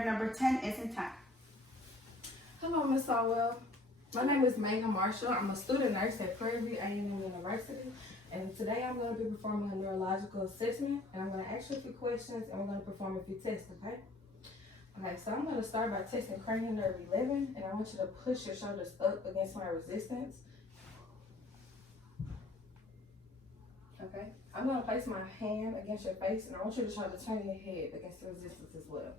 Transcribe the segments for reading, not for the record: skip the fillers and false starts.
Nerve number 10 is in time. Hello, Ms. Sawell. My name is Megan Marshall. I'm a student nurse at Prairie View A&M University. And today I'm going to be performing a neurological assessment. And I'm going to ask you a few questions and we're going to perform a few tests, okay? Okay, so I'm going to start by testing cranial nerve 11. And I want you to push your shoulders up against my resistance. Okay, I'm going to place my hand against your face and I want you to try to turn your head against the resistance as well.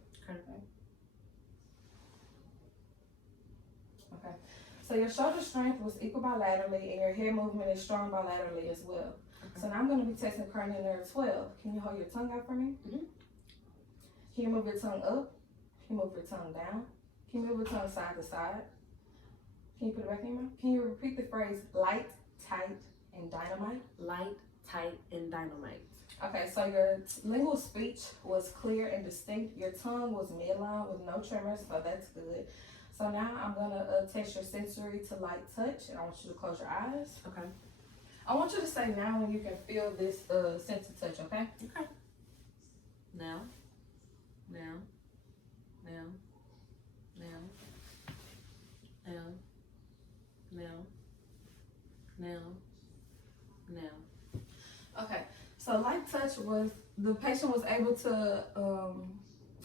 Okay, so your shoulder strength was equal bilaterally and your head movement is strong bilaterally as well. Okay. So now I'm going to be testing cranial nerve 12. Can you hold your tongue out for me? Mm-hmm. Can you move your tongue up? Can you move your tongue down? Can you move your tongue side to side? Can you put it back in your mouth? Can you repeat the phrase light, tight, and dynamite? Light, tight, and dynamite. Okay, so your lingual speech was clear and distinct. Your tongue was midline with no tremors, so that's good. So now I'm gonna test your sensory to light touch, and I want you to close your eyes. Okay. I want you to say now when you can feel this sense of touch, okay? Okay. Now. Now. Now. Now. Now. Now. Now. Now. Okay, so light touch was, the patient was able to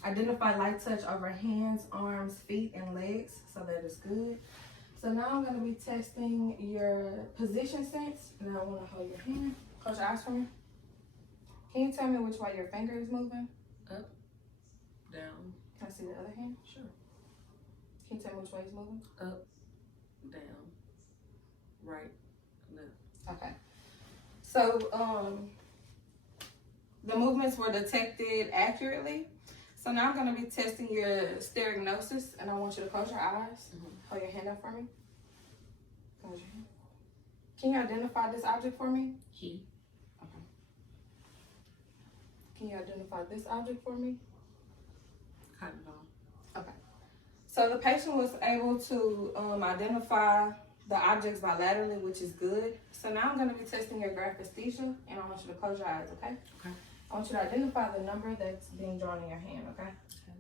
identify light touch over hands, arms, feet, and legs, so that is good. So now I'm going to be testing your position sense, and I want to hold your hand. Close your eyes for me. Can you tell me which way your finger is moving? Up, down. Can I see the other hand? Sure. Can you tell me which way it's moving? Up, down, right, left. Okay. So the movements were detected accurately. So now I'm going to be testing your sterignosis, and I want you to close your eyes. Mm-hmm. Hold your hand up for me. Close your hand. Can you identify this object for me? Key. Okay. Can you identify this object for me? Cotton ball. Okay. So the patient was able to identify the objects bilaterally, which is good. So now I'm going to be testing your graphesthesia, and I want you to close your eyes, okay? Okay. I want you to identify the number that's being drawn in your hand, okay? Okay.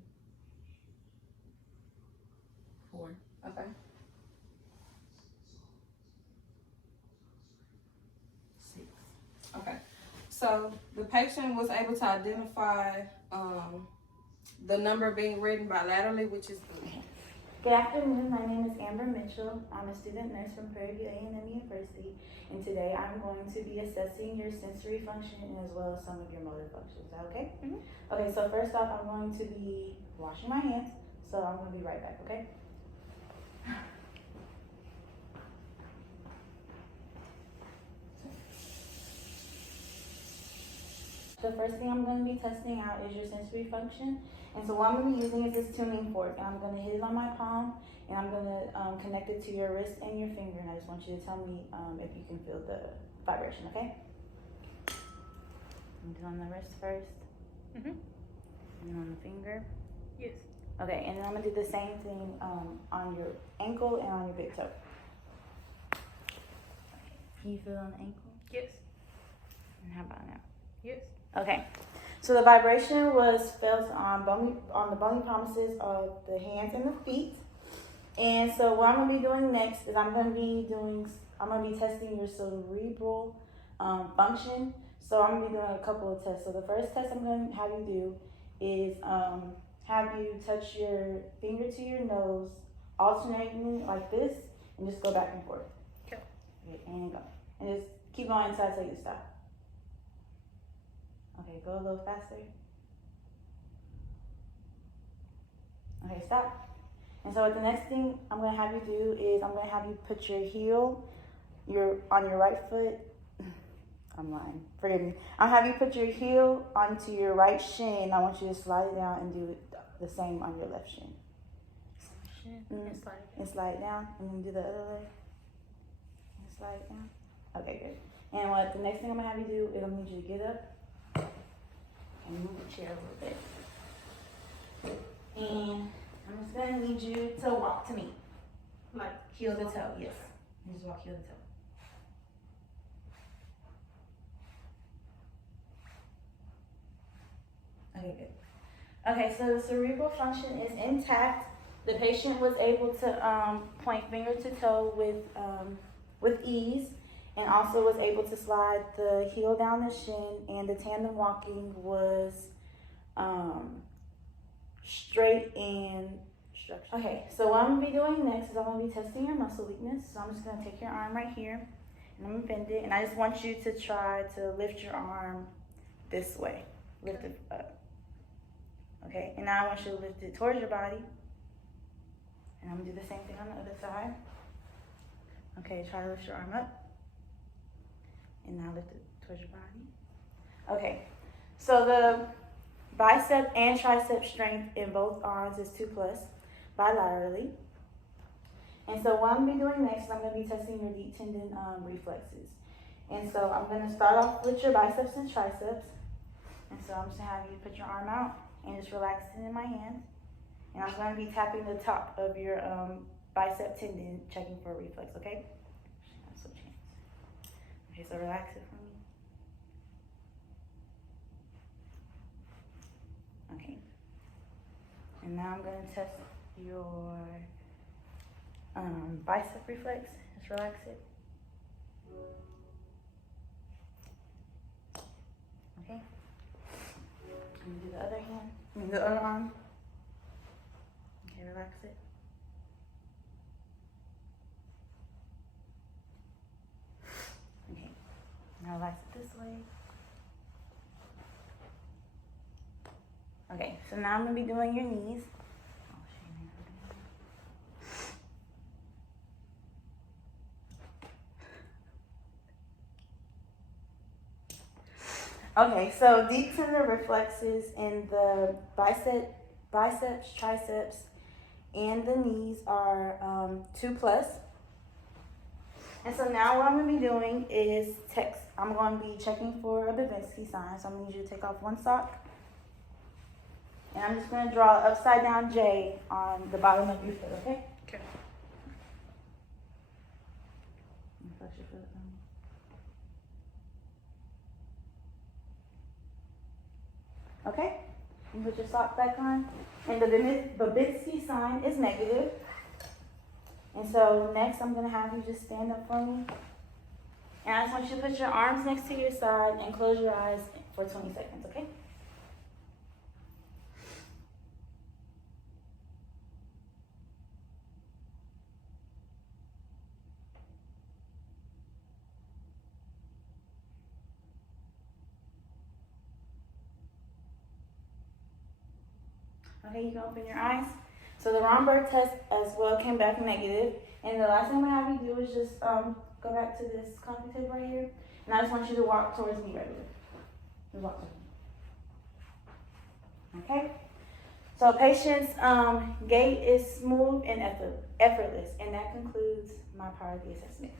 4. Okay. 6. Okay. So the patient was able to identify the number being written bilaterally, which is good. Good afternoon, my name is Amber Mitchell. I'm a student nurse from Prairie View A&M University, and today I'm going to be assessing your sensory function as well as some of your motor functions. Is that okay? Mm-hmm. Okay, so first off, I'm going to be washing my hands, so I'm going to be right back, okay? The first thing I'm going to be testing out is your sensory function. And so what I'm going to be using is this tuning fork. And I'm going to hit it on my palm. And I'm going to connect it to your wrist and your finger. And I just want you to tell me if you can feel the vibration, okay? I'm doing the wrist first. Mm-hmm. And on the finger. Yes. Okay, and then I'm going to do the same thing on your ankle and on your big toe. Can you feel it on the ankle? Yes. And how about now? Yes. Okay, so the vibration was felt on the bony promises of the hands and the feet. And so what I'm gonna be doing next is I'm gonna be testing your cerebral function. So I'm gonna be doing a couple of tests. So the first test I'm gonna have you do is have you touch your finger to your nose, alternating like this, and just go back and forth. Okay. And go. And just keep going until I tell you to stop. Okay, go a little faster. Okay, stop. And so the next thing I'm going to have you do is I'm going to have you put your heel on your right foot. I'm lying. Forgive me. I'll have you put your heel onto your right shin. I want you to slide it down and do the same on your left shin. And slide it. And slide it down. And then do the other leg. And slide it down. Okay, good. And the next thing I'm going to have you do is I'm going to need you to get up and move the chair a little bit. And I'm just going to need you to walk to me. Like heel to toe, yes. And just walk heel to toe. Okay, good. Okay, so the cerebral function is intact. The patient was able to point finger to toe with ease, and also was able to slide the heel down the shin, and the tandem walking was straight and structured. Okay, so what I'm gonna be doing next is I'm gonna be testing your muscle weakness. So I'm just gonna take your arm right here, and I'm gonna bend it, and I just want you to try to lift your arm this way. Lift it up. Okay, and now I want you to lift it towards your body. And I'm gonna do the same thing on the other side. Okay, try to lift your arm up. And now lift it towards your body. Okay, so the bicep and tricep strength in both arms is 2+ bilaterally. And so what I'm gonna be doing next is I'm gonna be testing your deep tendon reflexes. And so I'm gonna start off with your biceps and triceps. And so I'm just gonna have you put your arm out and just relax it in my hand. And I'm going to be tapping the top of your bicep tendon, checking for a reflex, okay? Switch hands. Okay, so relax it for me. Okay. And now I'm going to test your bicep reflex. Just relax it. Okay. I'm going to do the other hand. The other arm. Okay, relax it. Okay, now relax it this way. Okay, so now I'm gonna be doing your knees. Okay, so deep tendon reflexes in the biceps, triceps, and the knees are 2+. And so now what I'm going to be doing is I'm going to be checking for a Babinski sign. So I'm going to need you to take off one sock. And I'm just going to draw an upside down J on the bottom of your foot, okay? Okay. Flex your foot. Okay? You put your sock back on. And the Babinski sign is negative. And so next I'm gonna have you just stand up for me. And I just want you to put your arms next to your side and close your eyes for 20 seconds, okay? Okay, you can open your eyes. So the Romberg test as well came back negative. And the last thing I'm gonna have you do is just go back to this coffee table right here. And I just want you to walk towards me right here. Just walk towards me. Okay? So patient's gait is smooth and effortless. And that concludes my part of the assessment.